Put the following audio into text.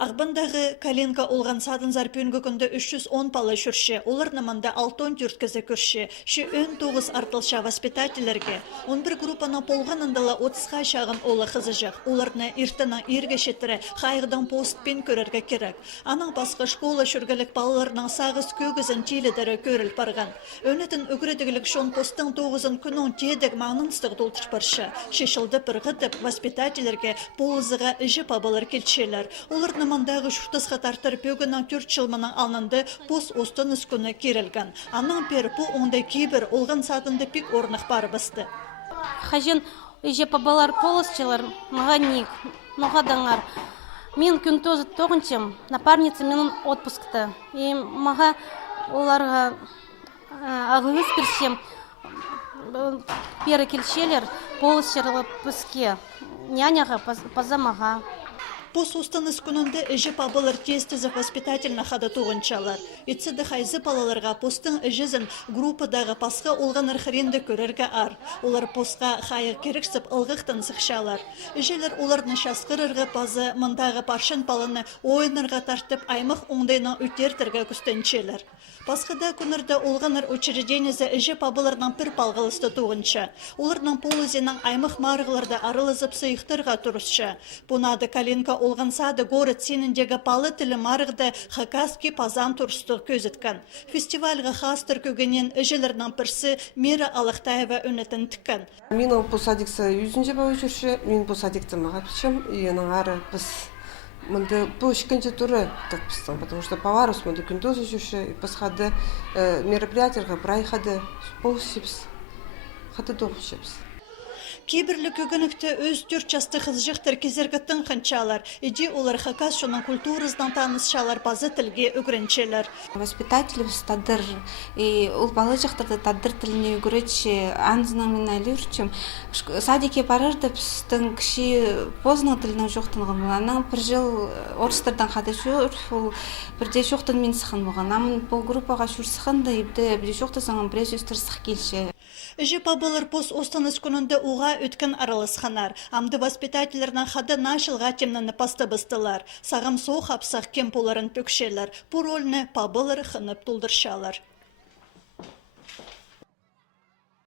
Ағбындағы Калинка олған садын зарпүйінгі күнді 310 палы жүрші, олар наманда 6 түрткізі көрші, ши 19 артылша воспитателерге, 11 группана полғанындала 30-ға шағын олы қызы жақ. Оларны иртана ирге шеттірі қайғыдан постпен көрерге керек. Аның басқа школа шүргілік балаларының сағыз көгізін тейледері көріл барған. Өнетін үгіредігілік шон постың 9-ын күнің тедік маңынстық долтыш баршы. Шешілді бірғытып воспитателерге полызыға үжі пабалар келчелер. Олар намандағы шүртісқа тартыр пөгінің 4 жылмының алынды пос остын үскіні керілген. Анның пер бұл ондай кейбір олған садынды пик орнық бар басты. Хажен үжі пабалар полысчылар, мағаник, ноғадаңар. Мен күн тозы тоғынчым, напарница менің отпускты. И маға оларға ағыз берсем, пері келшелер полысчылар пүске, няняға пазамаға. Пос устаныс күнінде үжі пабылар тестізі воспитательна хада туғынчалар. Етсіді хайзы палаларға постың үжізін группадағы пасқа олған архаренді көрерге ар. Олар посқа хайыр керексіп ылғықтын сықшалар. Үжелер оларны шасқырырғы пазы мұндағы паршын палыны ойынырға тартып аймық оңдайна үтертірге күстенчелер. Пасқыда күнірді олғаныр учреденізі үжі пабыларынан пір палғылысты туғынча. Оларның полызенің аймық марғыларды арылызып сыйықтырға тұрысша. Бұнады Калинка олған сады город сеніндегі палы тілі марғыды Хакаски пазан тұрыстық көзіткен. Фестивальға хастыр көгенен үжелерінің пірсі Мира Алықтаева өнетін тіккен. Мен ол посадикса yüzünce бау жүрші, мен посадикті маға пішім, еның ары біз мұнды бұл ішкенде тұры тақпыстың, потому что поварус мұнды күндозы жүрші, біз қады мероприятияларға бірай қады бұл сепс, қады доғы шепс. Кейбірлі көгінікті өз 4 жасты қызжықтыр кезергіттің қынчалар. Иди олар хакас шоның культурыздан танысшалар базы тілге үгірінчелер. Воспитатель тадыр, и ол балы жақтырды тадыр тіліне үгіретші, анзының мен әлі үрчім. Садеке барырды пістің кіші позның тілінің жоқтың ғымыланың. Бір жыл орыстырдан қады жүр, бірде жоқтың мен сықын бұған. Амын бұл группаға жүр сықынды, бірде жоқты саңын бірез өстір сық келші. Үжі пабылар пос останыс күнінде уға өткен аралысқанар. Амды воспитателерінің хады нашылға темнаны пасты быстылар. Сағым соу қапсақ кем поларын пөкшелер. Бұл рөліні пабылар қынып тұлдыршалар.